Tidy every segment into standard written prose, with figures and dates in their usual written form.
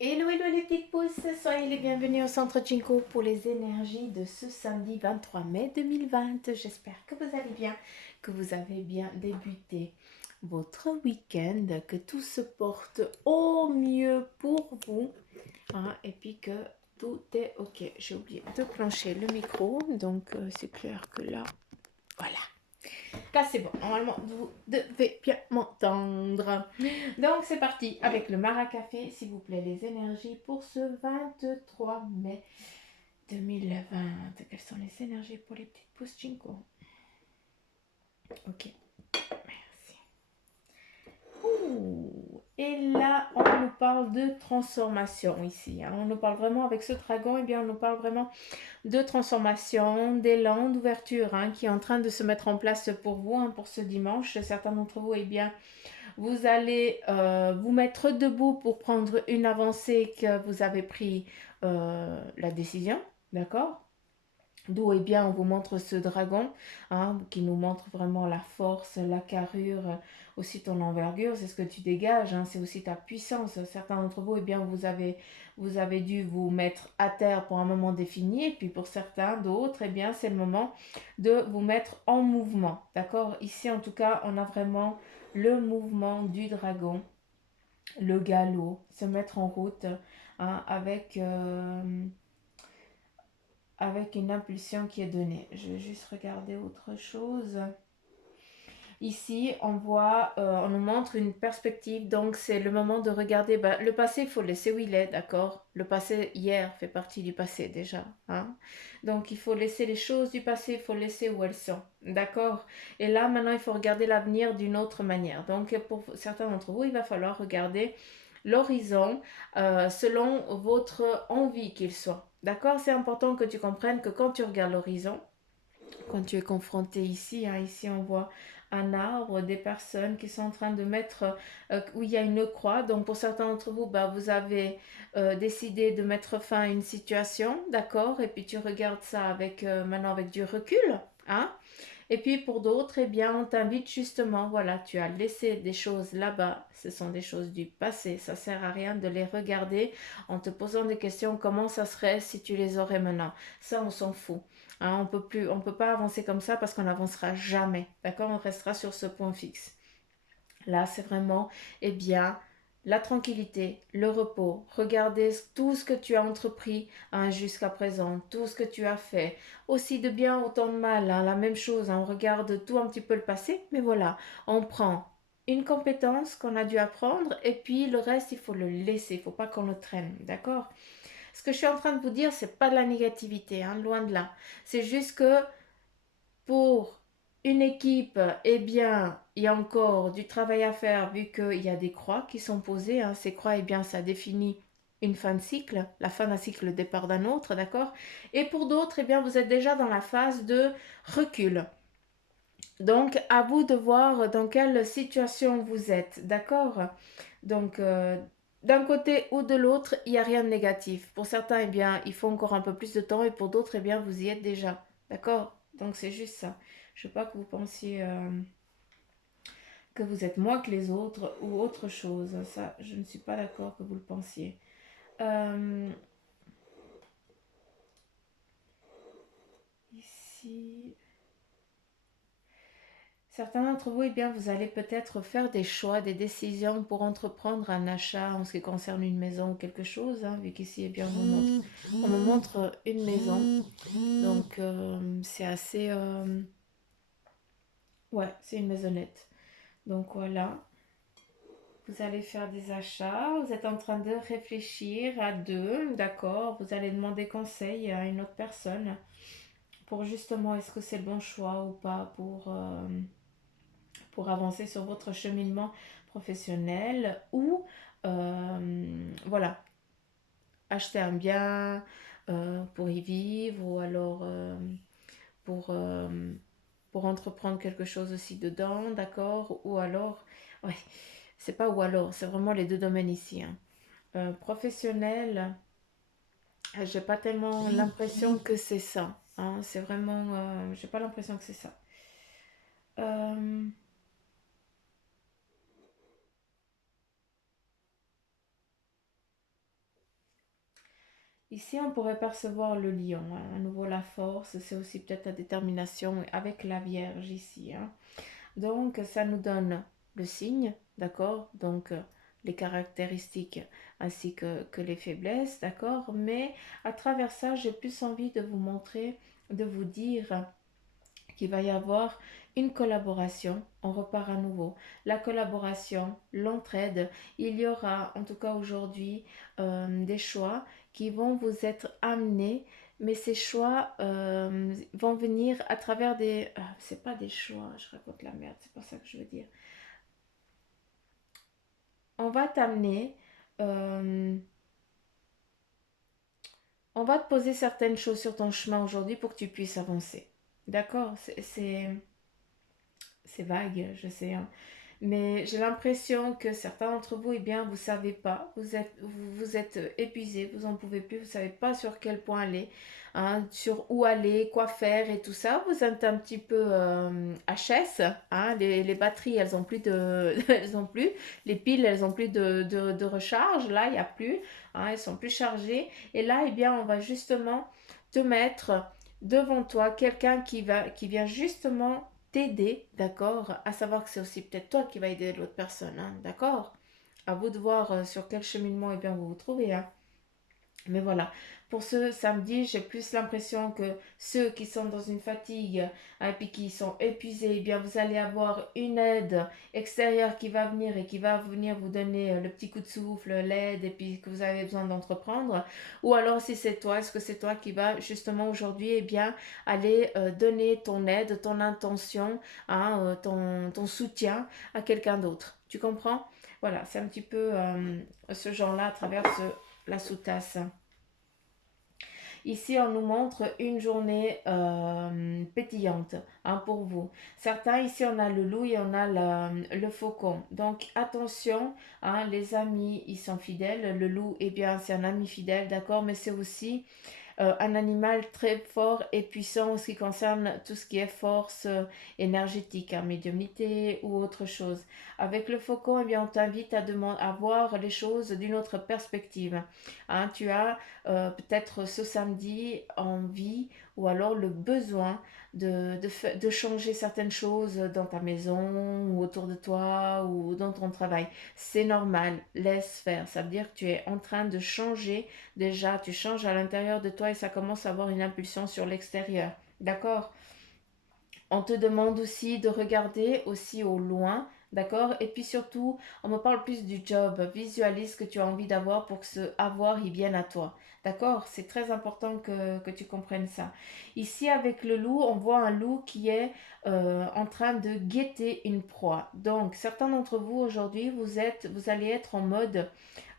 Hello, hello les petites pousses, soyez les bienvenus au Centre Chinko pour les énergies de ce samedi 23 mai 2020. J'espère que vous allez bien, que vous avez bien débuté votre week-end, que tout se porte au mieux pour vous, hein, et puis que tout est ok. J'ai oublié de clencher le micro, donc c'est clair que là, voilà. Là, c'est bon. Normalement, vous devez bien m'entendre. Donc, c'est parti avec le Maracafé, s'il vous plaît, les énergies pour ce 23 mai 2020. Quelles sont les énergies pour les petites pousses Chinko? Ok, merci. Ouh. Et là, on nous parle de transformation ici, hein. On nous parle vraiment avec ce dragon, et bien on nous parle vraiment de transformation, d'élan, d'ouverture, hein, qui est en train de se mettre en place pour vous, hein, pour ce dimanche. Certains d'entre vous, eh bien, vous allez vous mettre debout pour prendre une avancée que vous avez pris la décision, d'accord? D'où eh bien on vous montre ce dragon, hein, qui nous montre vraiment la force, la carrure, aussi ton envergure, c'est ce que tu dégages, hein, c'est aussi ta puissance. Certains d'entre vous, eh bien vous avez dû vous mettre à terre pour un moment défini, et puis pour certains d'autres, eh bien c'est le moment de vous mettre en mouvement, d'accord? Ici en tout cas, on a vraiment le mouvement du dragon, le galop, se mettre en route, hein, avec une impulsion qui est donnée. Je vais juste regarder autre chose. Ici, on nous montre une perspective, donc c'est le moment de regarder. Le passé, il faut le laisser où il est, d'accord? Le passé, hier, fait partie du passé déjà, hein? Donc il faut laisser les choses du passé, il faut laisser où elles sont, d'accord? Et là, maintenant, il faut regarder l'avenir d'une autre manière. Donc pour certains d'entre vous, il va falloir regarder l'horizon selon votre envie qu'il soit. D'accord? C'est important que tu comprennes que quand tu regardes l'horizon, quand tu es confronté ici, hein, ici on voit un arbre, des personnes qui sont en train de mettre, où il y a une croix. Donc pour certains d'entre vous, bah, vous avez décidé de mettre fin à une situation, d'accord? Et puis tu regardes ça avec, maintenant avec du recul, hein? Et puis pour d'autres, eh bien, on t'invite justement, voilà, tu as laissé des choses là-bas, ce sont des choses du passé, ça sert à rien de les regarder en te posant des questions, comment ça serait si tu les aurais maintenant. Ça, on s'en fout. Hein, on peut pas avancer comme ça parce qu'on n'avancera jamais, d'accord? On restera sur ce point fixe. Là, c'est vraiment, eh bien, la tranquillité, le repos. Regardez tout ce que tu as entrepris, hein, jusqu'à présent, tout ce que tu as fait. Aussi de bien, autant de mal, hein, la même chose, hein, on regarde tout un petit peu le passé, mais voilà, on prend une compétence qu'on a dû apprendre et puis le reste, il faut le laisser, il ne faut pas qu'on le traîne, d'accord? Ce que je suis en train de vous dire, c'est pas de la négativité, hein, loin de là. C'est juste que pour une équipe, eh bien, il y a encore du travail à faire vu qu'il y a des croix qui sont posées, hein. Ces croix, eh bien, ça définit une fin de cycle, la fin d'un cycle, le départ d'un autre, d'accord? Et pour d'autres, eh bien, vous êtes déjà dans la phase de recul. Donc, à vous de voir dans quelle situation vous êtes, d'accord? Donc, d'un côté ou de l'autre, il n'y a rien de négatif. Pour certains, eh bien, il faut encore un peu plus de temps et pour d'autres, eh bien, vous y êtes déjà, d'accord? Donc, c'est juste ça. Je ne veux pas que vous pensiez que vous êtes moins que les autres ou autre chose. Ça, je ne suis pas d'accord que vous le pensiez. Euh, ici, certains d'entre vous, eh bien, vous allez peut-être faire des choix, des décisions pour entreprendre un achat en ce qui concerne une maison ou quelque chose, hein, vu qu'ici, eh bien, on me montre une maison. Donc, c'est assez... ouais, c'est une maisonnette. Donc, voilà. Vous allez faire des achats, vous êtes en train de réfléchir à deux, d'accord? Vous allez demander conseil à une autre personne pour justement est-ce que c'est le bon choix ou pas pour avancer sur votre cheminement professionnel ou voilà, acheter un bien pour y vivre ou alors pour, pour entreprendre quelque chose aussi dedans, d'accord? Ou alors, ouais, c'est pas ou alors, c'est vraiment les deux domaines ici, hein. Professionnel, j'ai pas tellement l'impression que c'est ça, hein. C'est vraiment, j'ai pas l'impression que c'est ça. Euh, Ici, on pourrait percevoir le lion, hein. À nouveau, la force, c'est aussi peut-être la détermination avec la Vierge ici, hein. Donc, ça nous donne le signe, d'accord? Donc, les caractéristiques ainsi que les faiblesses, d'accord? Mais à travers ça, j'ai plus envie de vous montrer, de vous dire qu'il va y avoir une collaboration. On repart à nouveau. La collaboration, l'entraide. Il y aura, en tout cas aujourd'hui, des choix qui vont vous être amenés, mais ces choix vont venir à travers des... c'est pas des choix, je raconte la merde, c'est pas ça que je veux dire. On va t'amener... euh, on va te poser certaines choses sur ton chemin aujourd'hui pour que tu puisses avancer. D'accord? C'est vague, je sais, hein. Mais j'ai l'impression que certains d'entre vous, eh bien, vous savez pas, vous êtes épuisés, vous en pouvez plus, vous savez pas sur quel point aller, hein, sur où aller, quoi faire et tout ça. Vous êtes un petit peu HS, hein, les batteries, elles ont plus de, elles ont plus, les piles, elles ont plus de recharge. Là, il n'y a plus, hein, elles sont plus chargées. Et là, eh bien, on va justement te mettre devant toi quelqu'un qui vient justement t'aider, d'accord? À savoir que c'est aussi peut-être toi qui va aider l'autre personne, hein, d'accord? À vous de voir sur quel cheminement eh bien, vous vous trouvez, hein. Mais voilà, pour ce samedi, j'ai plus l'impression que ceux qui sont dans une fatigue hein, et puis qui sont épuisés, eh bien vous allez avoir une aide extérieure qui va venir et qui va venir vous donner le petit coup de souffle, l'aide et puis que vous avez besoin d'entreprendre. Ou alors si c'est toi, est-ce que c'est toi qui va justement aujourd'hui eh bien aller donner ton aide, ton intention, hein, ton soutien à quelqu'un d'autre. Tu comprends? Voilà, c'est un petit peu ce genre-là à travers la sous-tasse. Ici, on nous montre une journée pétillante hein, pour vous. Certains, ici, on a le loup et on a le faucon. Donc, attention, hein, les amis, ils sont fidèles. Le loup, eh bien, c'est un ami fidèle, d'accord, mais c'est aussi un animal très fort et puissant en ce qui concerne tout ce qui est force énergétique, hein, médiumnité ou autre chose. Avec le faucon, eh bien, on t'invite à voir les choses d'une autre perspective. Hein, tu as peut-être ce samedi envie ou alors le besoin de changer certaines choses dans ta maison ou autour de toi ou dans ton travail. C'est normal, laisse faire. Ça veut dire que tu es en train de changer. Déjà, tu changes à l'intérieur de toi et ça commence à avoir une impulsion sur l'extérieur. D'accord? On te demande aussi de regarder aussi au loin, d'accord? Et puis surtout, on me parle plus du job. Visualise ce que tu as envie d'avoir pour que ce avoir il vienne à toi. D'accord? C'est très important que tu comprennes ça. Ici, avec le loup, on voit un loup qui est en train de guetter une proie. Donc, certains d'entre vous aujourd'hui, vous allez être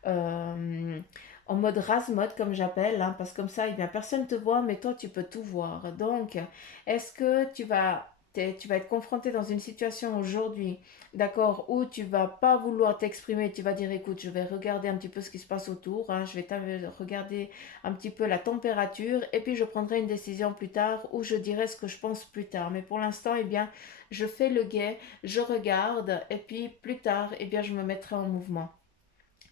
euh, en mode rase-mode, comme j'appelle, hein, parce que comme ça, eh bien, personne ne te voit, mais toi, tu peux tout voir. Donc, est-ce que tu vas être confronté dans une situation aujourd'hui, d'accord, où tu vas pas vouloir t'exprimer, tu vas dire, écoute, je vais regarder un petit peu ce qui se passe autour, hein, je vais regarder un petit peu la température, et puis je prendrai une décision plus tard, ou je dirai ce que je pense plus tard. Mais pour l'instant, eh bien, je fais le guet, je regarde, et puis plus tard, eh bien, je me mettrai en mouvement.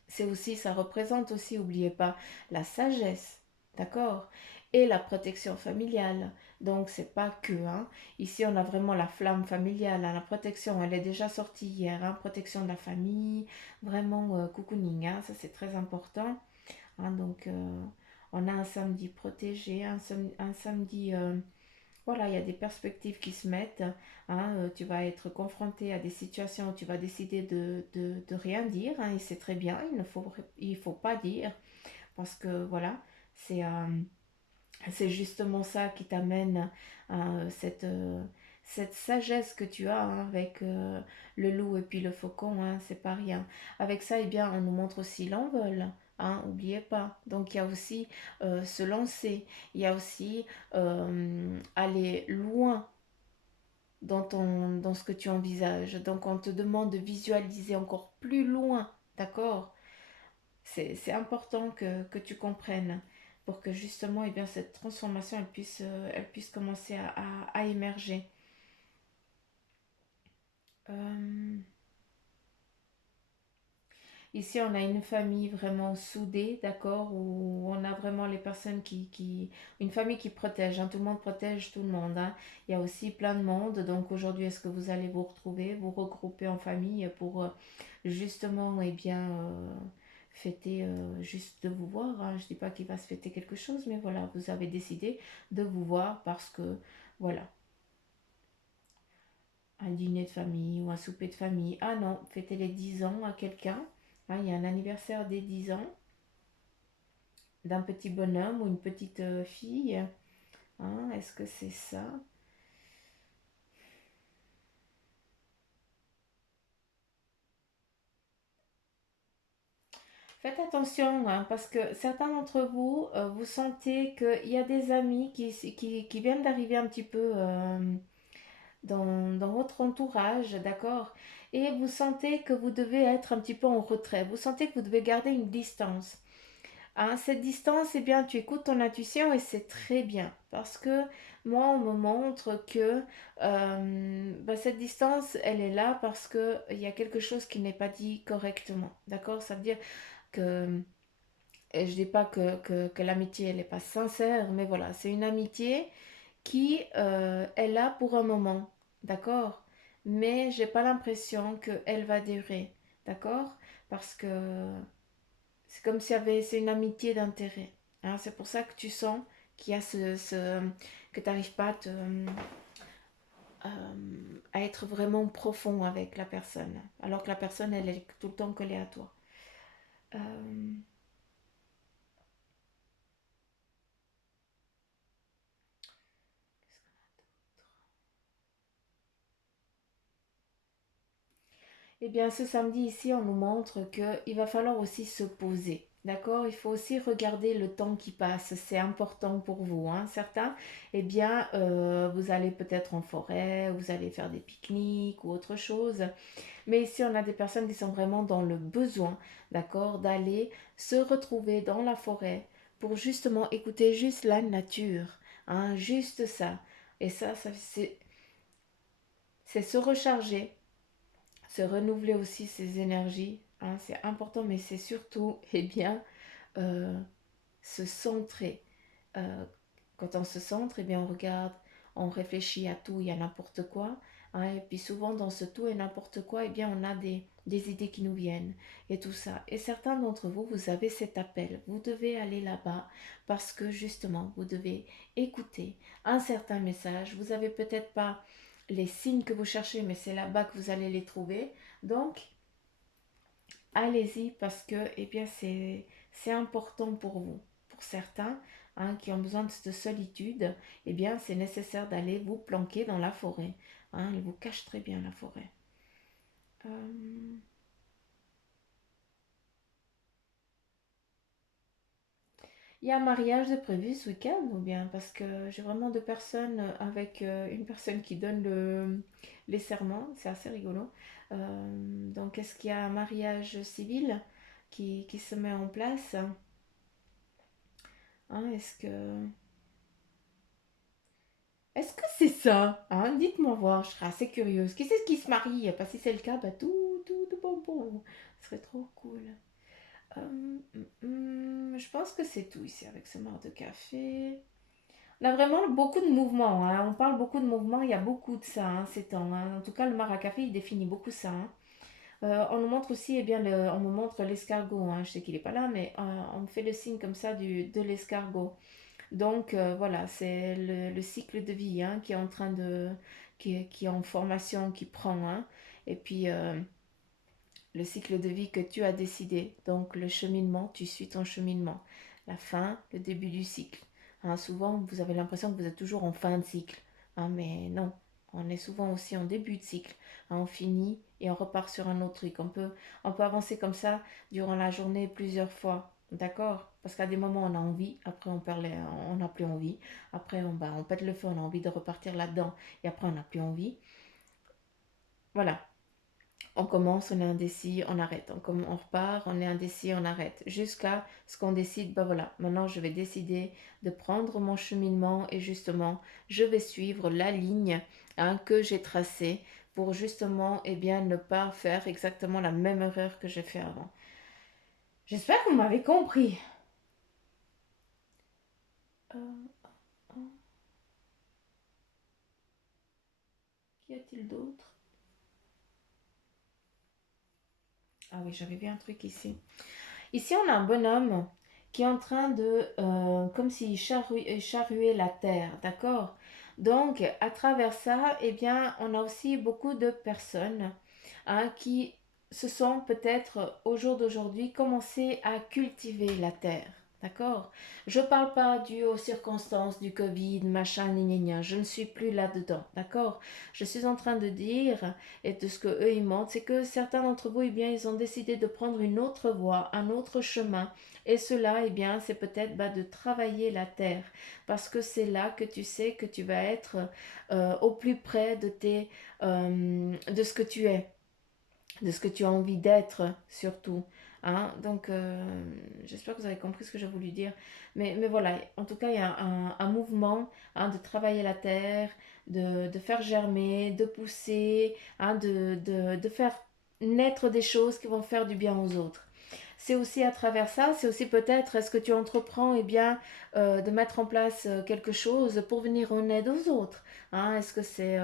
C'est aussi, ça représente aussi, n'oubliez pas, la sagesse, d'accord? Et la protection familiale. Donc, c'est pas que, hein. Ici, on a vraiment la flamme familiale, hein. La protection, elle est déjà sortie hier, hein. Protection de la famille, vraiment cocooning, hein. Ça, c'est très important, hein. Donc, on a un samedi protégé, un samedi voilà, il y a des perspectives qui se mettent, hein, tu vas être confronté à des situations où tu vas décider de rien dire, hein, et c'est très bien, il faut pas dire, parce que voilà, c'est c'est justement ça qui t'amène à cette sagesse que tu as hein, avec le loup et puis le faucon, hein, c'est pas rien. Avec ça, eh bien, on nous montre aussi l'envol. Hein, n'oubliez pas. Donc il y a aussi se lancer, il y a aussi aller loin dans ce que tu envisages. Donc on te demande de visualiser encore plus loin, d'accord? C'est important que tu comprennes pour que justement eh bien, cette transformation elle puisse commencer à émerger. Euh, Ici, on a une famille vraiment soudée, d'accord, où on a vraiment les personnes une famille qui protège, hein, tout le monde protège tout le monde, hein. Il y a aussi plein de monde, donc aujourd'hui, est-ce que vous allez vous retrouver, vous regrouper en famille pour justement, eh bien, fêter, juste de vous voir, hein. Je dis pas qu'il va se fêter quelque chose, mais voilà, vous avez décidé de vous voir parce que, voilà, un dîner de famille ou un souper de famille. Ah non, fêter les 10 ans à quelqu'un. Hein, il y a un anniversaire des 10 ans d'un petit bonhomme ou une petite fille. Hein, est-ce que c'est ça? Faites attention, hein, parce que certains d'entre vous, vous sentez qu'il y a des amis qui viennent d'arriver un petit peu dans votre entourage, d'accord? Et vous sentez que vous devez être un petit peu en retrait. Vous sentez que vous devez garder une distance. À cette distance, eh bien, tu écoutes ton intuition et c'est très bien parce que moi, on me montre que bah, cette distance, elle est là parce que il y a quelque chose qui n'est pas dit correctement. D'accord? Ça veut dire que et je dis pas que l'amitié, elle n'est pas sincère, mais voilà, c'est une amitié qui est là pour un moment. D'accord? Mais j'ai pas l'impression qu'elle va durer. D'accord? Parce que c'est comme s'il y avait, c'est une amitié d'intérêt. Hein, c'est pour ça que tu sens qu'il y a que tu n'arrives pas à être vraiment profond avec la personne. Alors que la personne, elle est tout le temps collée à toi. Euh, Eh bien, ce samedi ici, on nous montre qu'il va falloir aussi se poser. D'accord? Il faut aussi regarder le temps qui passe. C'est important pour vous, hein. Certains, eh bien, vous allez peut-être en forêt, vous allez faire des pique-niques ou autre chose. Mais ici, on a des personnes qui sont vraiment dans le besoin, d'accord, d'aller se retrouver dans la forêt pour justement écouter juste la nature, hein, juste ça. Et ça c'est se recharger, se renouveler aussi ses énergies, hein, c'est important, mais c'est surtout, eh bien, euh, se centrer. Euh, Quand on se centre, eh bien, on regarde, on réfléchit à tout et à n'importe quoi, hein. Et puis souvent, dans ce tout et n'importe quoi, eh bien, on a des idées qui nous viennent et tout ça. Et certains d'entre vous, vous avez cet appel. Vous devez aller là-bas parce que justement, vous devez écouter un certain message. Vous n'avez peut-être pas les signes que vous cherchez, mais c'est là-bas que vous allez les trouver. Donc, allez-y parce que eh bien, c'est important pour vous. Pour certains, hein, qui ont besoin de solitude, eh bien, c'est nécessaire d'aller vous planquer dans la forêt. Hein, elle vous cache très bien la forêt. Euh, Il y a un mariage de prévu ce week-end ou bien parce que j'ai vraiment deux personnes avec une personne qui donne les serments, c'est assez rigolo. Donc est-ce qu'il y a un mariage civil qui se met en place? Hein, est-ce que c'est ça? Hein, dites-moi voir, je serais assez curieuse. Qui c'est qui se marie? Parce que si c'est le cas, bah tout bon bon. Ce serait trop cool. Je pense que c'est tout ici avec ce mar de café. On a vraiment beaucoup de mouvements, hein. On parle beaucoup de mouvements, il y a beaucoup de ça, hein, ces temps, hein. En tout cas, le mar à café, il définit beaucoup ça, hein. On nous montre aussi, eh bien, on me montre l'escargot, hein. Je sais qu'il n'est pas là, mais on me fait le signe comme ça de l'escargot. Donc voilà, c'est le cycle de vie, hein, qui est en train qui est en formation, qui prend, hein. Et puis le cycle de vie que tu as décidé. Donc le cheminement, tu suis ton cheminement. La fin, le début du cycle. Hein, souvent, vous avez l'impression que vous êtes toujours en fin de cycle. Hein, mais non, on est souvent aussi en début de cycle. Hein, on finit et on repart sur un autre truc. On peut avancer comme ça durant la journée plusieurs fois. D'accord? Parce qu'à des moments, on a envie, après, on n'a plus envie. Après, on pète le feu, on a envie de repartir là-dedans. Et après, on n'a plus envie. Voilà, on commence, on est indécis, on arrête. On repart, on est indécis, on arrête. Jusqu'à ce qu'on décide, ben voilà, maintenant je vais décider de prendre mon cheminement et justement, je vais suivre la ligne, hein, que j'ai tracée pour justement, eh bien, ne pas faire exactement la même erreur que j'ai fait avant. J'espère que vous m'avez compris. Euh, Qu'y a-t-il d'autre? Ah oui, j'avais vu un truc ici. Ici, on a un bonhomme qui est en train de, comme s'il charruait la terre, d'accord? Donc, à travers ça, eh bien, on a aussi beaucoup de personnes qui se sont peut-être au jour d'aujourd'hui commencé à cultiver la terre. D'accord. Je ne parle pas dû aux circonstances du Covid, machin, gna, gna, gna. Je ne suis plus là-dedans. D'accord. Je suis en train de dire, et de ce que eux ils montrent, c'est que certains d'entre vous, eh bien, ils ont décidé de prendre une autre voie, un autre chemin. Et cela, eh bien, c'est peut-être de travailler la terre. Parce que c'est là que tu sais que tu vas être au plus près de ce que tu es, de ce que tu as envie d'être surtout. Hein. Donc, j'espère que vous avez compris ce que j'ai voulu dire. Mais voilà, en tout cas, il y a un mouvement de travailler la terre, de faire germer, de pousser, de faire naître des choses qui vont faire du bien aux autres. C'est aussi à travers ça, c'est aussi peut-être, est-ce que tu entreprends de mettre en place quelque chose pour venir en aide aux autres. Hein. Est-ce que c'est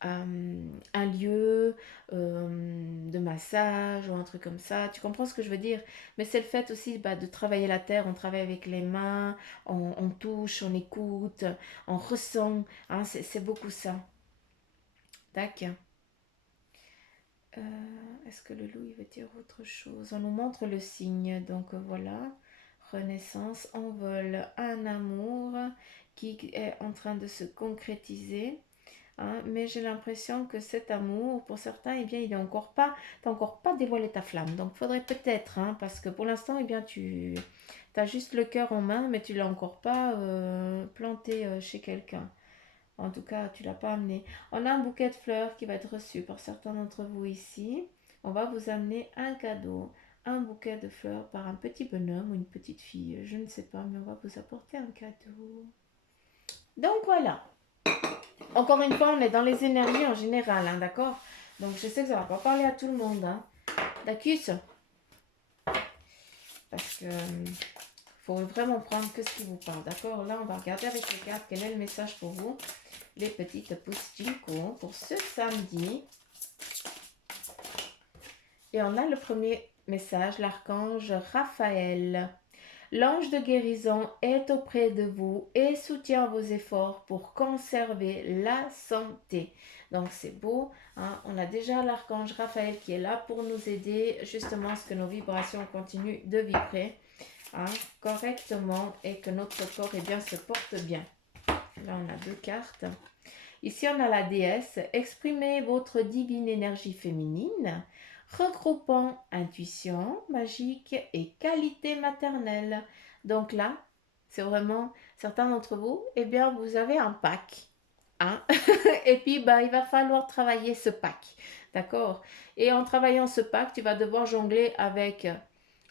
un lieu de massage ou un truc comme ça. Tu comprends ce que je veux dire? Mais c'est le fait aussi de travailler la terre. On travaille avec les mains, on touche, on écoute, on ressent. Hein, c'est beaucoup ça. Tac. Est-ce que le loup il veut dire autre chose? On nous montre le signe. Donc voilà. Renaissance, envol, un amour qui est en train de se concrétiser. Hein, mais j'ai l'impression que cet amour, pour certains, eh bien, il est encore pas, t'as encore pas dévoilé ta flamme. Donc, il faudrait peut-être, hein, parce que pour l'instant, eh bien, tu as juste le cœur en main, mais tu l'as encore pas planté chez quelqu'un. En tout cas, tu l'as pas amené. On a un bouquet de fleurs qui va être reçu par certains d'entre vous ici. On va vous amener un cadeau, un bouquet de fleurs par un petit bonhomme ou une petite fille. Je ne sais pas, mais on va vous apporter un cadeau. Donc voilà. Encore une fois, on est dans les énergies en général, hein, d'accord? Donc je sais que ça va pas parler à tout le monde, hein. D'accord? Parce que faut vraiment prendre que ce qui vous parle, d'accord? Là, on va regarder avec les cartes quel est le message pour vous, les petites pouces Jinko, pour ce samedi. Et on a le premier message, l'archange Raphaël. L'ange de guérison est auprès de vous et soutient vos efforts pour conserver la santé. Donc c'est beau, hein? On a déjà l'archange Raphaël qui est là pour nous aider justement à ce que nos vibrations continuent de vibrer, hein, correctement et que notre corps se porte bien. Là on a deux cartes. Ici on a la déesse. Exprimez votre divine énergie féminine regroupant intuition, magique et qualité maternelle. Donc là, c'est vraiment certains d'entre vous, eh bien, vous avez un pack. Hein. Et puis, il va falloir travailler ce pack. D'accord. Et en travaillant ce pack, tu vas devoir jongler avec,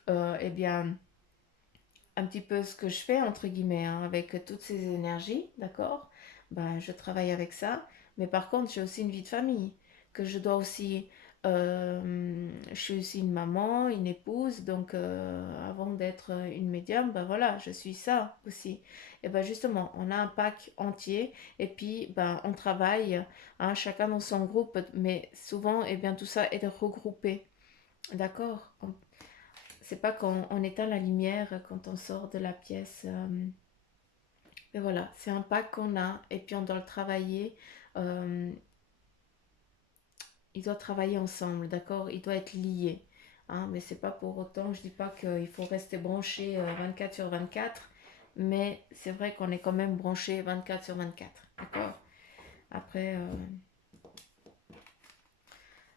eh bien, un petit peu ce que je fais, entre guillemets, hein, avec toutes ces énergies. D'accord. Je travaille avec ça. Mais par contre, j'ai aussi une vie de famille que je dois aussi je suis aussi une maman, une épouse, donc avant d'être une médium, voilà, je suis ça aussi. Et justement, on a un pack entier et puis on travaille, hein, chacun dans son groupe, mais souvent, tout ça est regroupé. D'accord? C'est pas quand on éteint la lumière, quand on sort de la pièce. Mais voilà, c'est un pack qu'on a et puis on doit le travailler. euh, il doit travailler ensemble, d'accord? Il doit être lié. Hein, mais c'est pas pour autant, je dis pas qu'il faut rester branché 24 sur 24, mais c'est vrai qu'on est quand même branché 24 sur 24, d'accord? Après,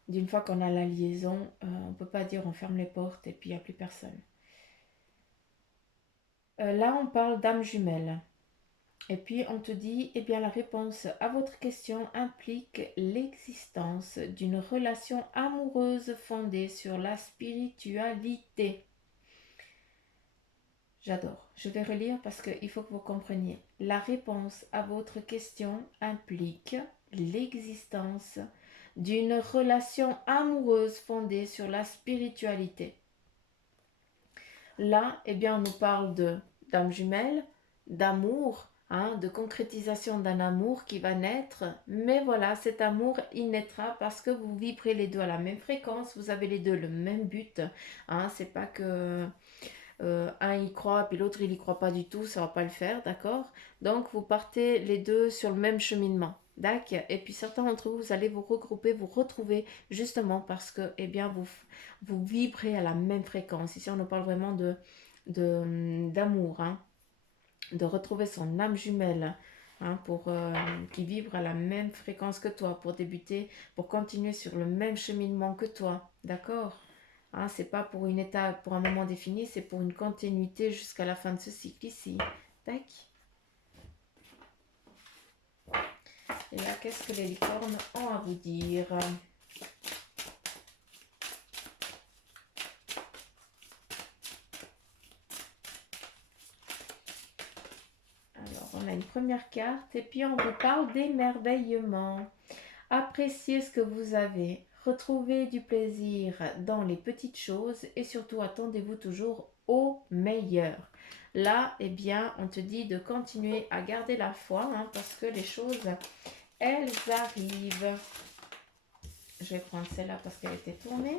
d'une fois qu'on a la liaison, on peut pas dire on ferme les portes et puis il n'y a plus personne. Là, on parle d'âme jumelle. Et puis on te dit, eh bien la réponse à votre question implique l'existence d'une relation amoureuse fondée sur la spiritualité. J'adore. Je vais relire parce qu'il faut que vous compreniez. La réponse à votre question implique l'existence d'une relation amoureuse fondée sur la spiritualité. Là, eh bien, on nous parle de d'âme jumelle, d'amour, hein, de concrétisation d'un amour qui va naître. Mais voilà, cet amour, il naîtra parce que vous vibrez les deux à la même fréquence, vous avez les deux le même but. Hein, c'est pas que un y croit puis l'autre il y croit pas du tout, ça va pas le faire, d'accord? Donc vous partez les deux sur le même cheminement. D'accord. Et puis certains d'entre vous, vous allez vous regrouper, vous retrouver justement parce que eh bien, vous vibrez à la même fréquence. Ici, on nous parle vraiment d'amour, hein, de retrouver son âme jumelle, hein, qui vibre à la même fréquence que toi, pour débuter, pour continuer sur le même cheminement que toi. D'accord? Hein, c'est pas pour une étape, pour un moment défini, c'est pour une continuité jusqu'à la fin de ce cycle ici. Tac. Et là, qu'est-ce que les licornes ont à vous dire? Alors, on a une première carte et puis on vous parle d'émerveillement. Appréciez ce que vous avez. Retrouvez du plaisir dans les petites choses et surtout attendez-vous toujours au meilleur. Là, eh bien, on te dit de continuer à garder la foi, hein, parce que les choses, elles arrivent. Je vais prendre celle-là parce qu'elle était tournée.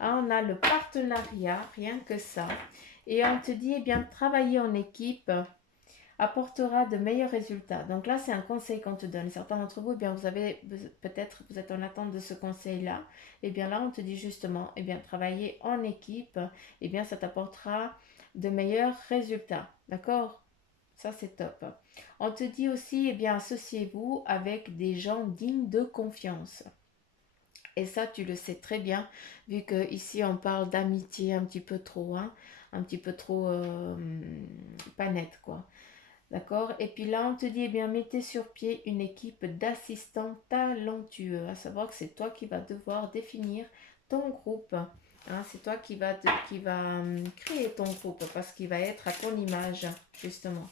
Ah, on a le partenariat, rien que ça. Et on te dit, eh bien, travailler en équipe apportera de meilleurs résultats. Donc là, c'est un conseil qu'on te donne. Certains d'entre vous, eh bien, vous avez peut-être, vous êtes en attente de ce conseil-là. Eh bien là, on te dit justement, eh bien, travailler en équipe, eh bien, ça t'apportera de meilleurs résultats. D'accord? Ça, c'est top. On te dit aussi, eh bien, associez-vous avec des gens dignes de confiance. Et ça, tu le sais très bien, vu que ici on parle d'amitié un petit peu trop, hein, un petit peu trop pas nette, quoi. D'accord? Et puis là, on te dit, eh bien, mettez sur pied une équipe d'assistants talentueux. À savoir que c'est toi qui vas devoir définir ton groupe. Hein, c'est toi qui va créer ton groupe parce qu'il va être à ton image, justement.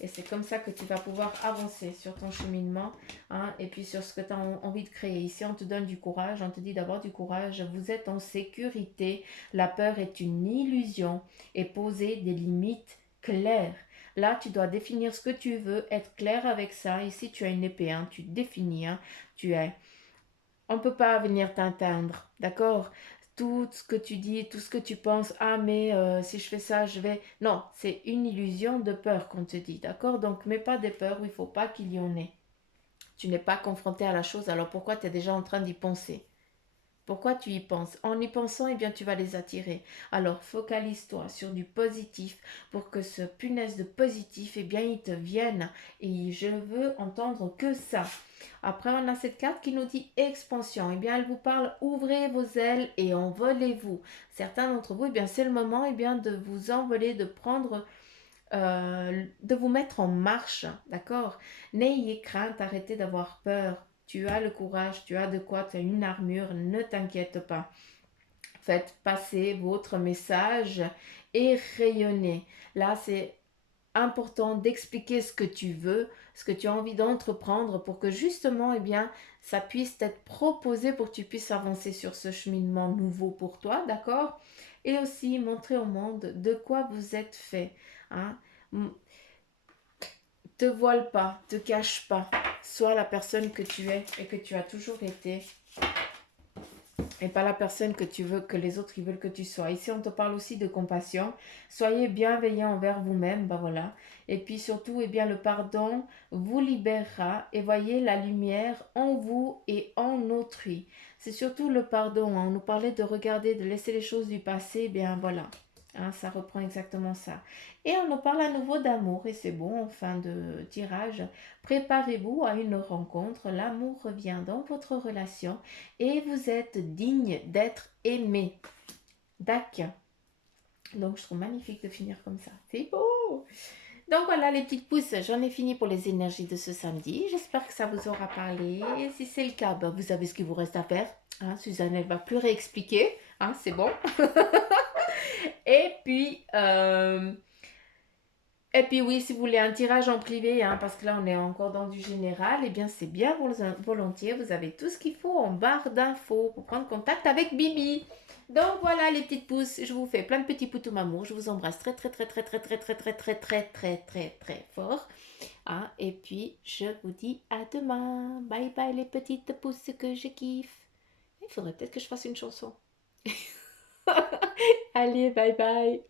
Et c'est comme ça que tu vas pouvoir avancer sur ton cheminement, hein, et puis sur ce que tu as envie de créer. Ici, on te donne du courage, on te dit d'avoir du courage. Vous êtes en sécurité. La peur est une illusion et poser des limites claires. Là, tu dois définir ce que tu veux, être clair avec ça. Ici, tu as une épée, hein, tu définis, hein, tu es. On ne peut pas venir t'atteindre, d'accord? Tout ce que tu dis, tout ce que tu penses, ah mais si je fais ça, je vais... Non, c'est une illusion de peur qu'on te dit, d'accord? Donc, mets pas des peurs où il ne faut pas qu'il y en ait. Tu n'es pas confronté à la chose, alors pourquoi tu es déjà en train d'y penser? Pourquoi tu y penses? En y pensant, eh bien, tu vas les attirer. Alors, focalise-toi sur du positif pour que ce punaise de positif, eh bien, il te vienne. Et je veux entendre que ça. Après, on a cette carte qui nous dit expansion. Eh bien, elle vous parle ouvrez vos ailes et envolez-vous. Certains d'entre vous, eh bien, c'est le moment, eh bien, de vous envoler, de prendre, de vous mettre en marche, d'accord? N'ayez crainte, arrêtez d'avoir peur. Tu as le courage, tu as de quoi, tu as une armure, ne t'inquiète pas. Faites passer votre message et rayonnez. Là, c'est important d'expliquer ce que tu veux, ce que tu as envie d'entreprendre pour que justement, eh bien, ça puisse être proposé pour que tu puisses avancer sur ce cheminement nouveau pour toi, d'accord? Et aussi montrer au monde de quoi vous êtes fait, hein? Te voile pas, te cache pas, sois la personne que tu es et que tu as toujours été et pas la personne que tu veux, que les autres ils veulent que tu sois. Ici, on te parle aussi de compassion. Soyez bienveillant envers vous-même, ben voilà. Et puis surtout, eh bien, le pardon vous libérera et voyez la lumière en vous et en autrui. C'est surtout le pardon, hein. On nous parlait de regarder, de laisser les choses du passé, eh bien voilà. Hein, ça reprend exactement ça. Et on nous parle à nouveau d'amour, et c'est bon, en fin de tirage. Préparez-vous à une rencontre, l'amour revient dans votre relation et vous êtes digne d'être aimé. Dac. Donc je trouve magnifique de finir comme ça. C'est beau. Donc voilà les petites pousses, j'en ai fini pour les énergies de ce samedi. J'espère que ça vous aura parlé. Et si c'est le cas, ben, vous savez ce qu'il vous reste à faire. Hein, Suzanne, elle va plus réexpliquer. Hein, c'est bon. Et puis, oui, si vous voulez un tirage en privé, hein, parce que là on est encore dans du général, eh bien c'est bien volontiers. Vous avez tout ce qu'il faut en barre d'infos pour prendre contact avec Bibi. Donc voilà les petites pousses, je vous fais plein de petits poutous amour, je vous embrasse très très très très très très très très très très très très très fort. Ah, et puis je vous dis à demain. Bye bye les petites pousses que je kiffe. Il faudrait peut-être que je fasse une chanson. Allez, bye bye.